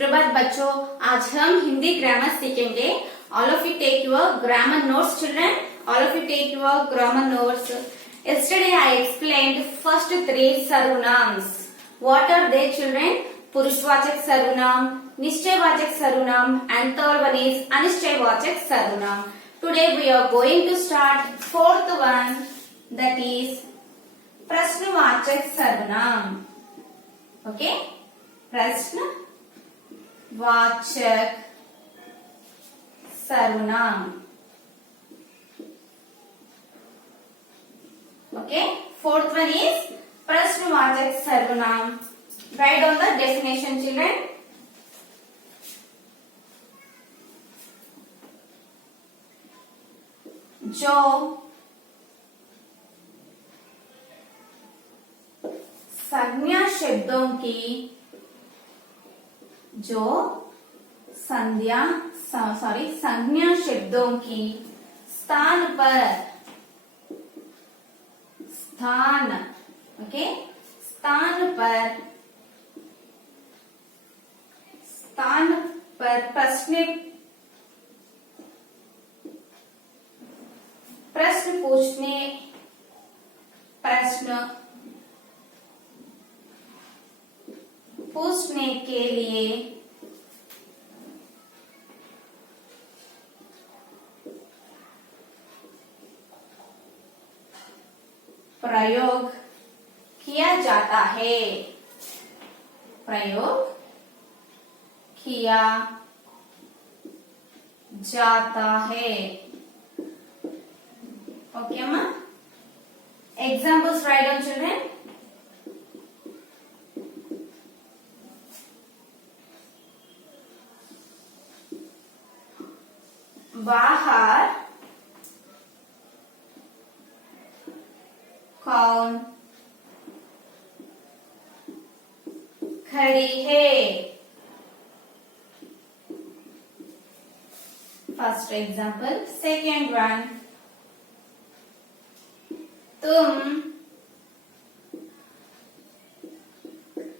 सुप्रभात बच्चों, आज हम हिंदी ग्रामर सीखेंगे। All of you take your grammar notes children. All of you take your grammar notes. Yesterday I explained first three सर्वनाम्स. What are they children? पुरुषवाचक सर्वनाम, निश्चयवाचक सर्वनाम and third one is अनिश्चयवाचक सर्वनाम. Today we are going to start fourth one, that is प्रश्नवाचक सर्वनाम. Okay? प्रश्नवाचक सर्वनाम. Okay, fourth one is प्रश्नवाचक सर्वनाम. Write down the definition children. जो संज्ञा शब्दों की संज्ञा शब्दों की स्थान पर प्रश्न पूछने के लिए प्रयोग किया जाता है. Okay, ma? Examples write down children. बाहर कौन खड़ी है? First example. सेकेंड वन, तुम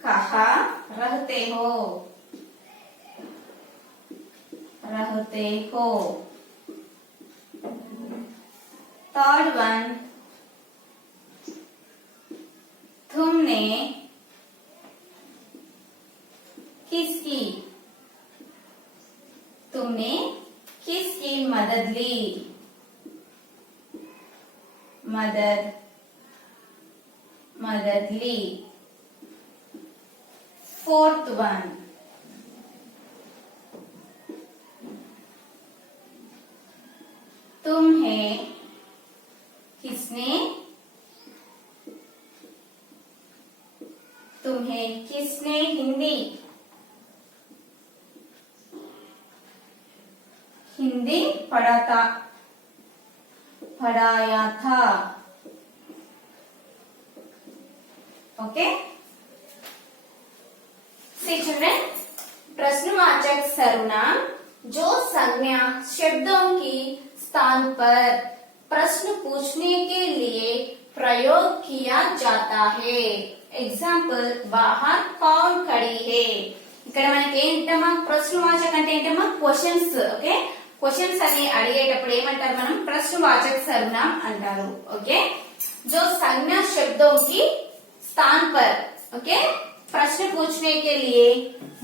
कहाँ रहते हो? थर्ड वन, तुमने किसकी मदद ली? फोर्थ वन, तुम्हें किसने हिंदी पढ़ाया था? ओके. See children, प्रश्नवाचक सर्वनाम जो संज्ञा शब्दों की स्थान पर प्रश्न पूछने के लिए प्रयोग किया जाता है. एग्जांपल, बाहर कौन खड़ी है? ఇక్కడ మనకి ఏంటమ్మా ప్రశ్నవాచక అంటే ఏంటమ్మా క్వశ్చన్స్. ఓకే, క్వశ్చన్స్ అని అడిగేటప్పుడు ఏమంటారు మనం? ప్రశ్నవాచక सर्वनाम అంటారు. ఓకే, जो संज्ञा शब्दों की स्थान पर ओके प्रश्न पूछने के लिए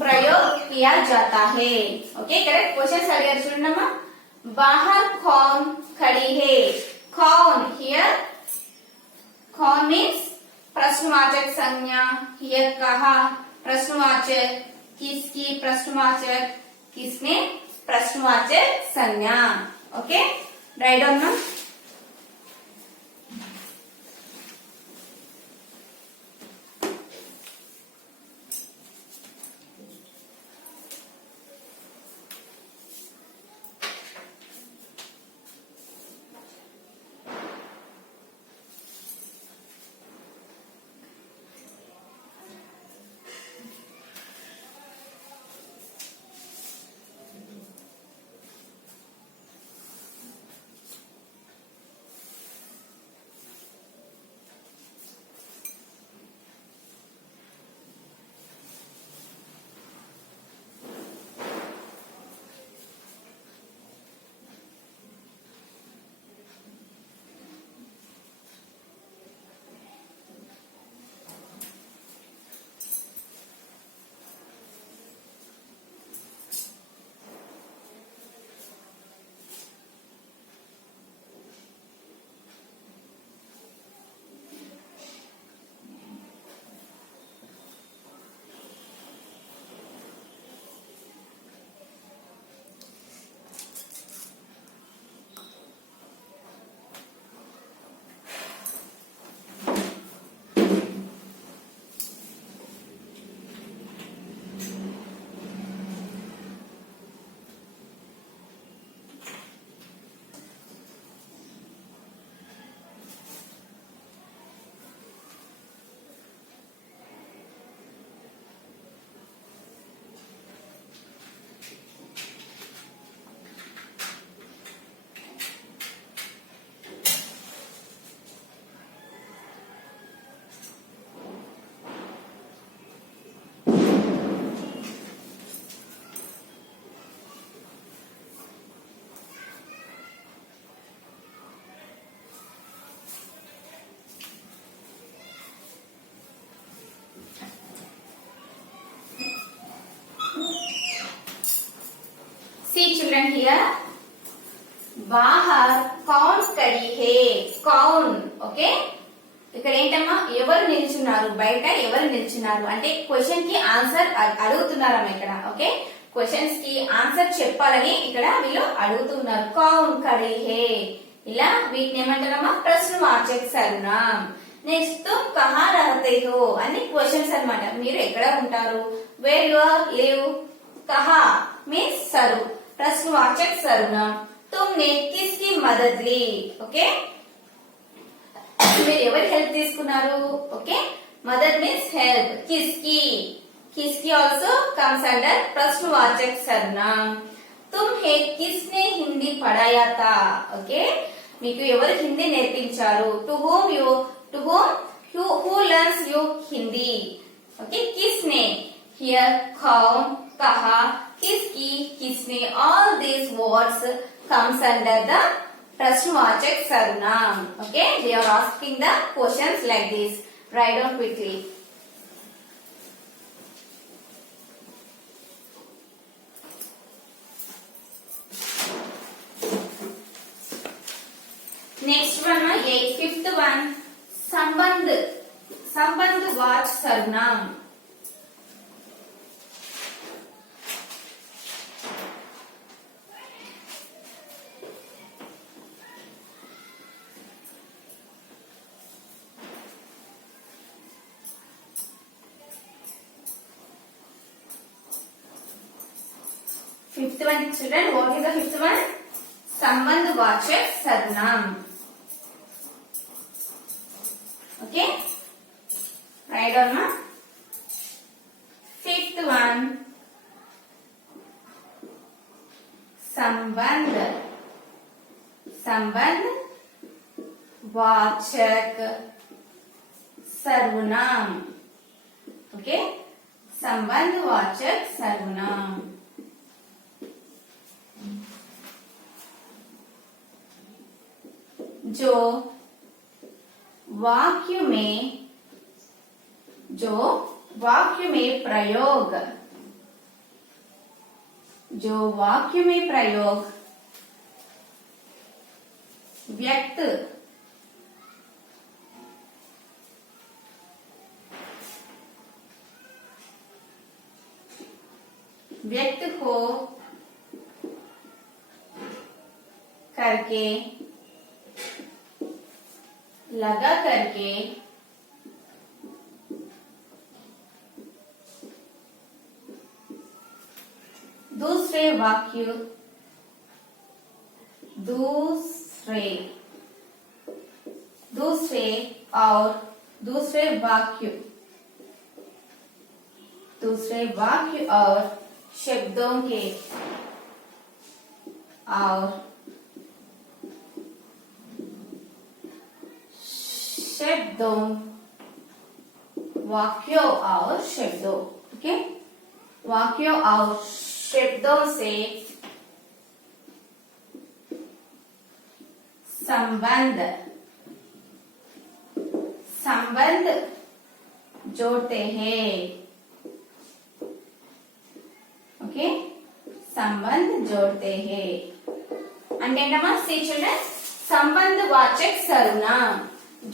प्रयोग किया जाता है. ओके, करेक्ट क्वेश्चन अडिगाరు చూడండి అమ్మా. बाहर कौन खड़ी है? कौन हियर, कौन मीन्स प्रश्नवाचक संज्ञा. हियर कहा प्रश्नवाचक, किसकी प्रश्नवाचक, किसने प्रश्नवाचक संज्ञा. ओके, राइट डाउन ना. written here. बाहर कौन खड़ी है? कौन. ఓకే, ఇక్కడ ఏంటమ్మా ఎవరు నిల్చున్నారు, బయట ఎవరు నిల్చున్నారు అంటే క్వశ్చన్ కి ఆన్సర్ అడుగుతున్నారమ్మా ఇక్కడ. ఓకే, క్వశ్చన్స్ కి ఆన్సర్ చెప్పాలని ఇక్కడ వీళ్ళు అడుగుతున్నారు. కౌన్ ఖడీ హే, ఇలా వీటిని ఏమంటారమ్మా ప్రశ్నవాచక సర్వనామ్. నెక్స్ట్ తుమ్ కహా రహతే హో అని క్వశ్చన్స్ అన్నమాట. మీరు ఎక్కడ ఉంటారు, వేర్ యు లివ్. కహా మీన్స్ సర్వ్, ప్రశ్నవాచక సర్వనామ్. तुमने किसकी मदद ली. ఓకే, మీరు ఎవరి హెల్ప్ తీసుకున్నారు. ఓకే, మదద్ మీన్స్ హెల్ప్. కిస్కి, కిస్కి ఆల్సో కమ్స్ అండర్ ప్రశ్నవాచక సర్వనామ్. तुम्हें किसने हिंदी पढ़ाया था. ఓకే, మీకు ఎవరు హిందీ నేర్పించారు. To whom you, to whom who learns you Hindi. Okay, किसने हियर कौन, कहा, किसकी, किसने, all these words comes under the prashnavachak sarvanam. Okay, they are asking the questions like this. Write down quickly. Next one, fifth one, sambandh. Sambandh vach sarvanam. Fifth one, children, what is the fifth one? Sambandhvachak sarvanam. Okay, write down ma. Fifth one, sambandh, sambandhvachak sarvanam. Okay, sambandhvachak sarvanam. जो वाक्य में प्रयोग, जो वाक्य में प्रयोग व्यक्त हो करके, लगा करके, दूसरे वाक्य, दूसरे और दूसरे वाक्य और शब्दों के और शब्दों, वाक्यों और शब्दों. ओके, वाक्यों और शब्दों से संबंध जोड़ते हैं. ओके, संबंध जोड़ते हैं అంటే ఏంటమ్మా see children, संबंधवाचक सर्वनाम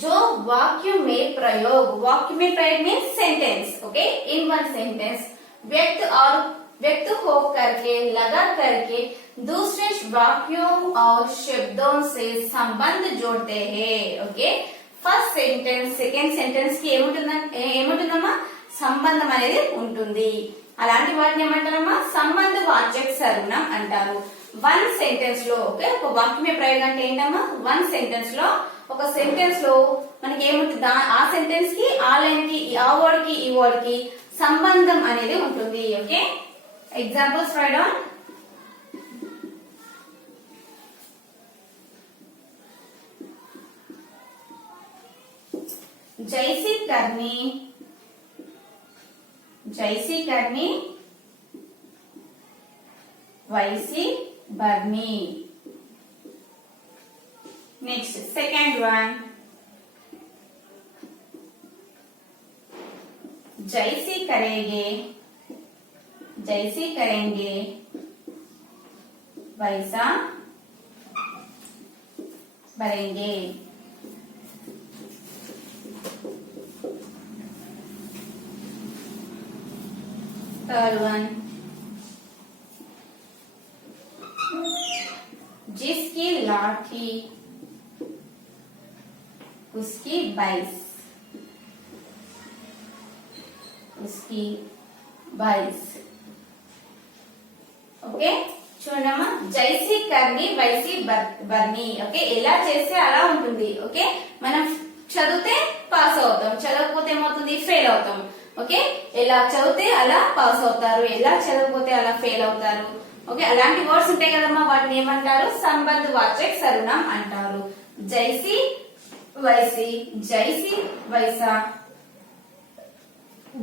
जो वाक्य में प्रयोग, वाक्य में प्रयोग means sentence. Okay, in one sentence व्यक्त हो करके, लगा करके दूसरे वाक्यों और शब्दों से संबंध जोड़ते हैं. Okay, first sentence second sentence కి ఏముంటుందమ్మా సంబంధం అనేది ఉంటుంది. అలాంటి వాటిని ఏమంటారమ్మా సంబంధవాచక సర్వనామం అంటారు. వన్ సెంటెన్స్ లో ఓకే, ఒక వాక్యమే ప్రయోగం అంటే ఏంటమ్మా వన్ సెంటెన్స్ లో, ఒక సెంటెన్స్ లో మనకి ఏముంటుంది, ఆ సెంటెన్స్ కి ఆ లైన్ కి ఆ వర్డ్ కి ఈ వర్డ్ కి సంబంధం అనేది ఉంటుంది. Okay, examples right on. जैसी करनी, वैसी भरनी. नेक्स्ट सेकेंड वन, जैसी करेंगे, वैसा भरेंगे। थर्ड वन, जिसकी लाठी उसकी 22, उसकी 22। ఓకే చూడమ్మా, జైసి కర్ని వైసి బర్ని. ఓకే ఎలా చేస్తే అలా ఉంటుంది. ఓకే మనం చదివితే పాస్ అవుతాం, చదవకపోతే ఏమవుతుంది, ఫెయిల్ అవుతాం. ఓకే ఎలా చదివితే అలా పాస్ అవుతారు, ఎలా చదవకపోతే అలా ఫెయిల్ అవుతారు. ఓకే అలాంటి వర్డ్స్ ఉంటాయి కదమ్మా, వాటిని ఏమంటారు, సంబంధ వాచక సర్వనామం అంటారు. జైసి वैसी, जैसी वैसा,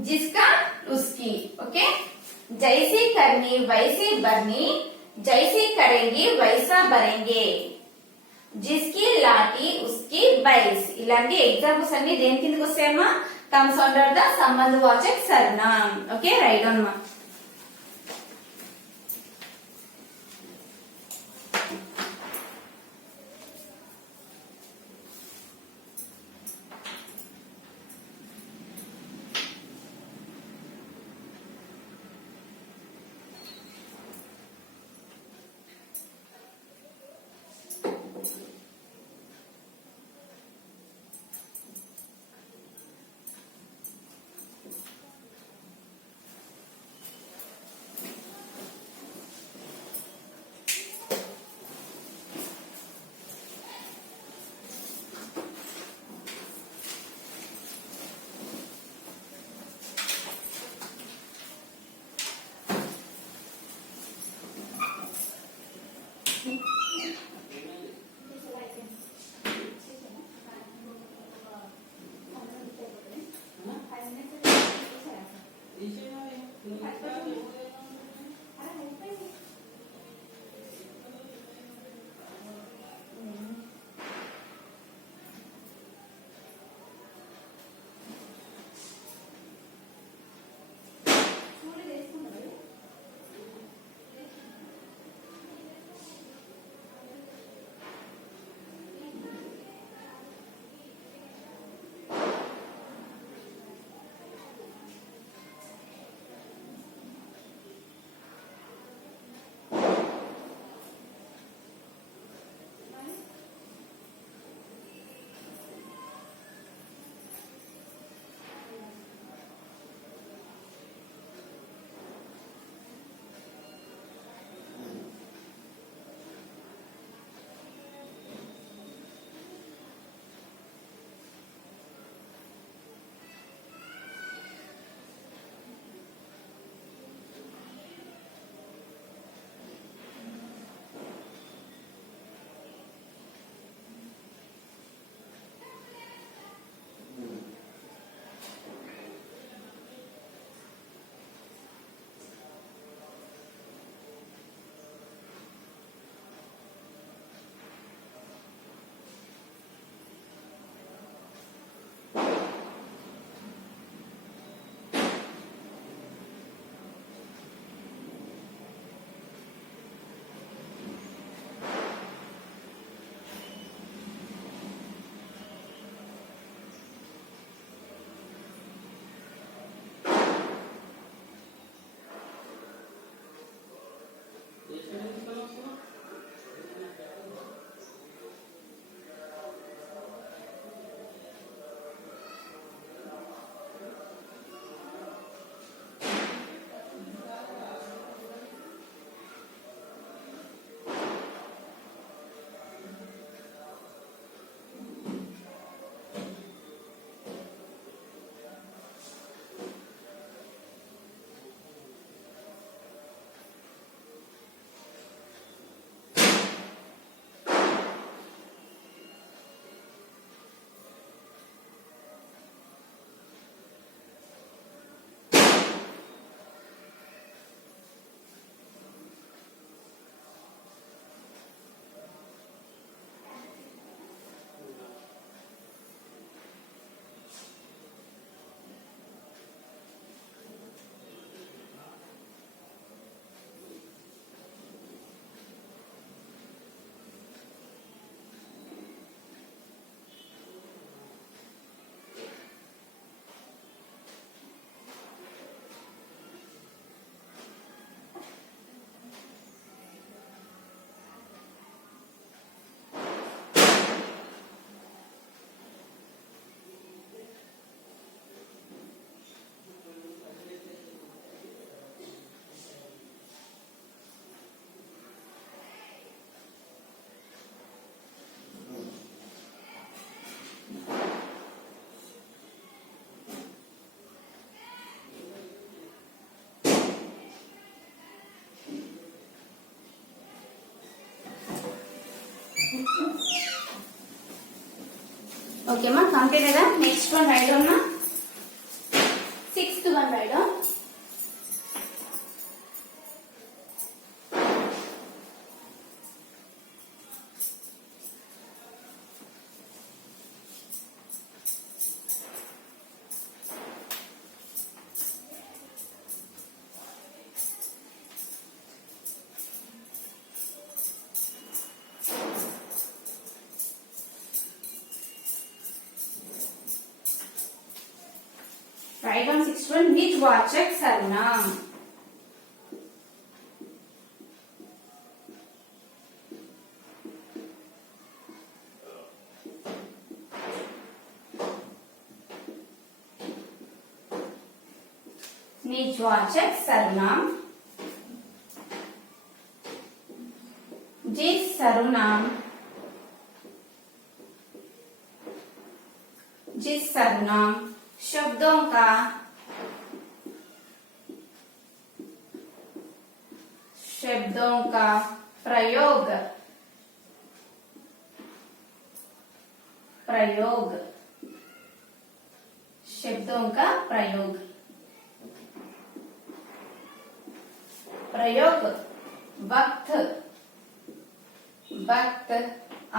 जिसका उसकी. ओके जैसी करनी वैसी भरनी, जैसी करेंगे वैसा भरेंगे, जिसकी लाठी उसकी 22. ఇలాంటి ఎగ్జాంపుల్స్ అన్ని దేని కిందకి వస్తాయమ్మా, కమ్స్ అండర్ ద సంబంధవాచక సర్వనామం. ఓకే రైట్ ఆన్ మా. Okay, ma, completed the next one write down, ma. Sixth one write down. Write down sixth one. निजवाचक सर्वनाम. निजवाचक सर्वनाम जिस सर्वनाम शब्दों का प्रयोग शब्दों का प्रयोग वक्त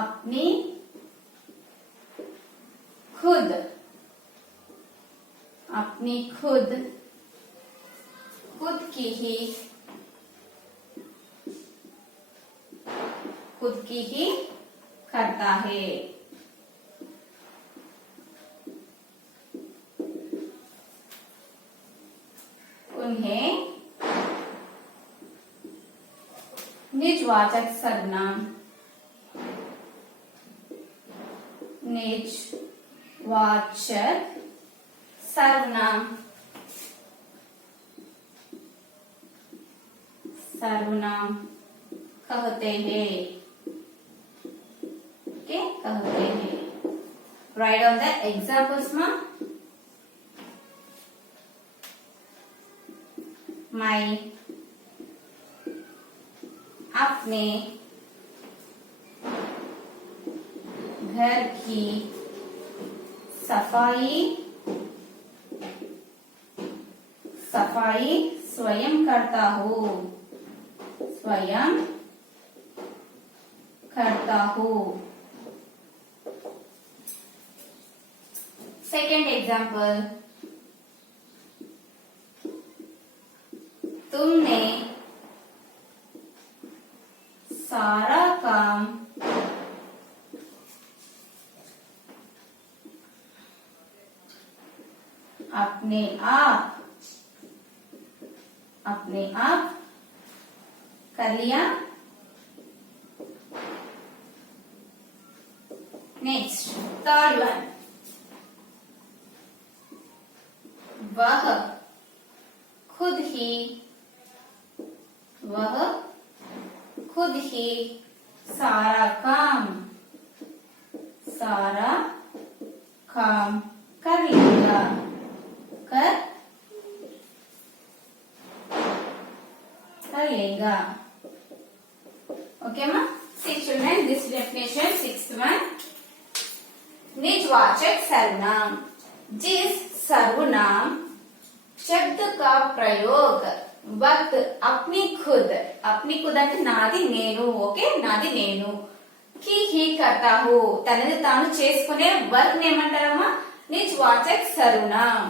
अपनी खुद की ही करता है. उन्हें निजवाचक सर्वनाम सर्वनाम कहते हैं. Okay, कहते हैं. Write down the examples, ma. मैं अपने घर की सफाई स्वयं करता हूँ. Second example. तुमने सारा काम अपने आप कर लिया. Next third one. वह खुद ही सारा काम कर लेगा. Okay, ma. See children, this definition sixth one. निजवाचक सर्वनाम जिस सर्वनाम शब्द का प्रयोग वक्त अपनी खुद అంటే నాది నేను. ఓకే, నాది నేను కి హీ करता हूँ తనని తాను చేసుకునే వర్క్ ఏమంటారమ్మా? निजवाचक सर्वनाम.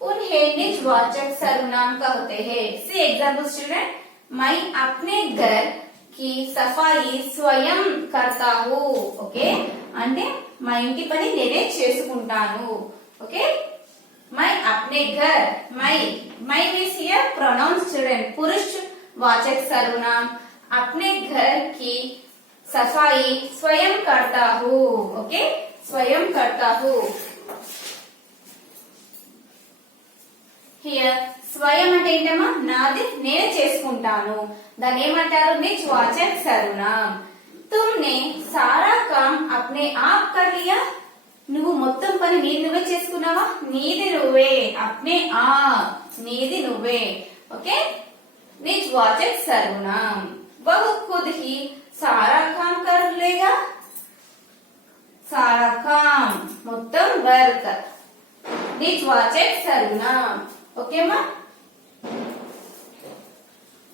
उन्हें निजवाचक सर्वनाम कहते हैं. सी एग्जांपल स्टूडेंट. मैं अपने घर की सफाई स्वयं करता हूँ. ఓకే, అంటే మా ఇంటి పని నేనే చేసుకుంటాను. ఓకే, मैं अपने घर मैं मीन्स हियर प्रोनाउन स्टूडेंट पुरुष वाचक सर्वनाम. अपने घर की सफाई स्वयं करता हूँ. ओके, स्वयं करता हूँ. हियर స్వయం అంటే ఏంటమ్మా? నాది నేనే చేసుకుంటాను. దాన్ని ఏమంటారు? నిజవాచक सर्वनाम. तुमने सारा काम अपने आप कर लिया. నువ్వు మొత్తం పని నువ్వే చేసుకున్నావా? నీది నువ్వే. అప్నే आप నీది నువ్వే. ఓకే, निजवाचक सर्वनाम. वह खुद ही सारा काम कर लेगा. सारा काम మొత్తం వర్క్ నిజవాచక సర్వనామ్ ఓకే మా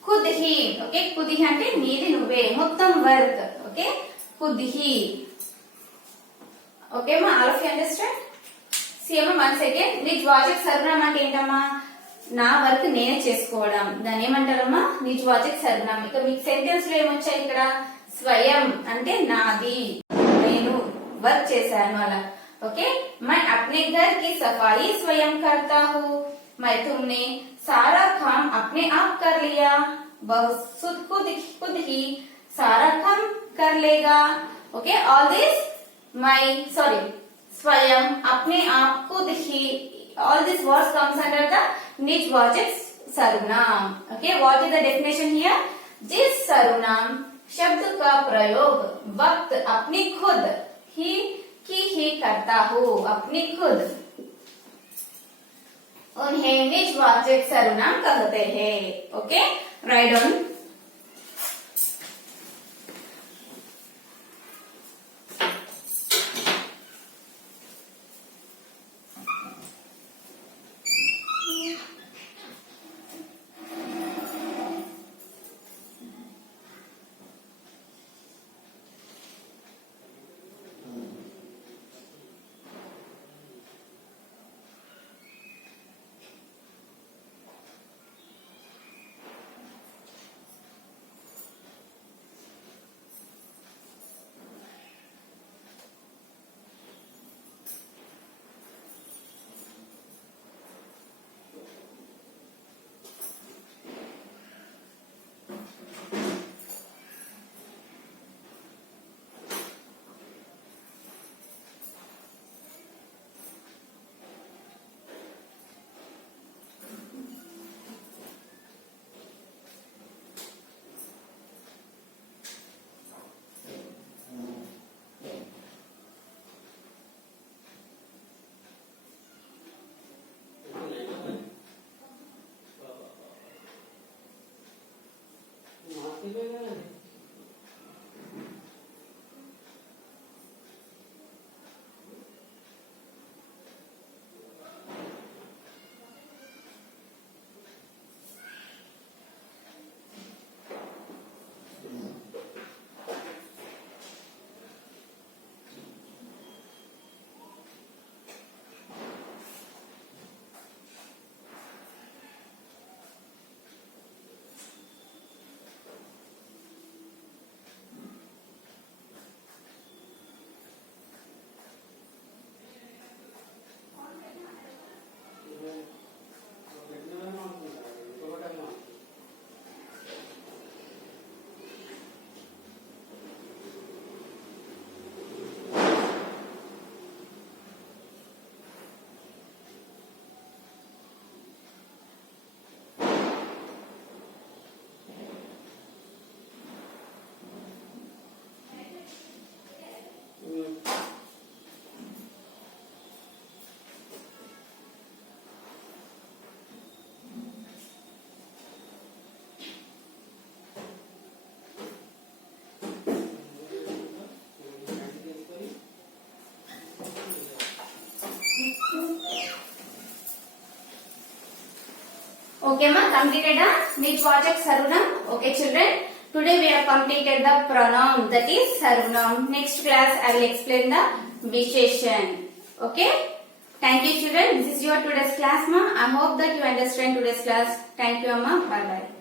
खुद ही ఓకే खुद ही అంటే నీది నువ్వే మొత్తం వర్క్ ఓకే खुद ही ఓకే మా all of you understand same once again నిజవాచక సర్వనామ్ అంటే ఏంటమ్మా నా వర్క్ నేనే చేసుకోవడం దాన్ని ఏమంటారమ్మా నిజవాచక సర్వనామ్ ఇక మీకు సెంటెన్స్ లో ఏమొచ్చాయి ఇక్కడ స్వయం అంటే నాది నేను वर्क చేశాను అలా ओके मैं अपने घर की सफाई स्वयं करता हूँ मैं तुमने सारा काम अपने आप कर लिया वह खुद ही सारा काम कर लेगा ओके ऑल दिस मैं सॉरी स्वयं अपने आप खुद ही all these words comes under the निजवाचक सर्वनाम okay what is the definition here जिस सर्वनाम शब्द का प्रयोग वक्त अपनी खुद ही करता हूँ अपनी खुद उन्हें निजवाचक सर्वनाम कहते हैं okay right on Okay, ma, completed the Nichvachak Sarvanam. Okay, children. Today we have completed the pronoun, that is Sarvanam. Next class I will explain the Visheshan. Okay. Thank you, children. This is your today's class, ma. I hope that you understand today's class. Thank you, ma. Bye bye.